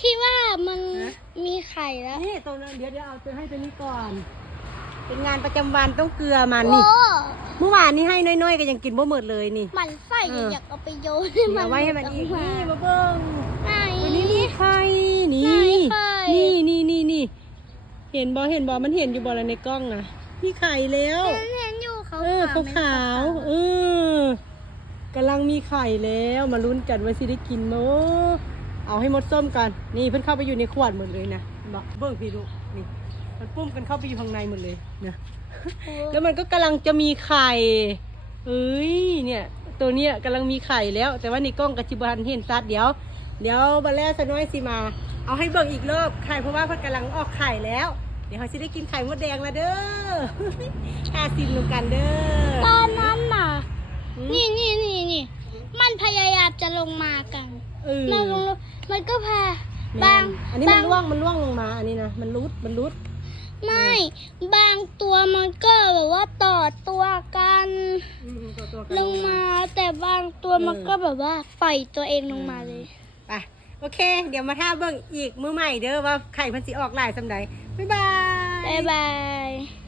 ที่ว่ามันมีไข่แล้วนี่ตัวนั้นเดี๋ยวเอาตัวให้ตัวนี้ก่อน เป็นงานประจำวันต้องเกลือมัน โอ้ นี่เมื่อวานนี้ให้น้อยๆก็ยังกินบ่หมดเลยนี่ มันไส้อยากเอาไปโยน เอาไว้ให้มันอีกนี่มาเบิ้ง ไหน วันนี้มีไข่นี่ ไหนไข่ นี่เห็นบ่มันเห็นอยู่บ่ละในกล้องนะมีไข่แล้ว เห็นอยู่เขา ขาวกำลังมีไข่แล้วมาลุ้นกันว่าสิได้กินมั้เอาให้มดส้มกันนี่เพิ่นเข้าไปอยู่ในขวดหมดเลยนะบอกเบิ้งพี่ลูกนี่มันปุ้มกันเข้าไปอยู่ข้างในหมดเลยนะแล้วมันก็กำลังจะมีไข่เนี่ยตัวเนี้ยกำลังมีไข่แล้ว แต่ว่าในกล้องกระจิบันเห็นซัดเดี๋ยวบัลแล่สน้อยสิมาเอาให้เบิ่งอีกรอบไข่เพราะว่าเพิ่นกำลังออกไข่แล้วเดี๋ยวเขาสิได้กินไข่มดแดงแล้วเด้อ ซิมลงกันเด้อ ตอนนั้นน่ะนี่มันพยายามจะลงมากันมันก็พาบาง อันนี้มันล่วงลงมาอันนี้นะมันรุดไม่บางตัวมันก็แบบว่าต่อตัวกันลงมาแต่บางตัวมันก็แบบว่าปล่อยตัวเองลงมาเลยไปโอเคเดี๋ยวมาท่าเบิ่งอีกมื้อใหม่เด้อว่าไข่พันสีออกหลายสำใดบ๊ายบาย บ๊ายบาย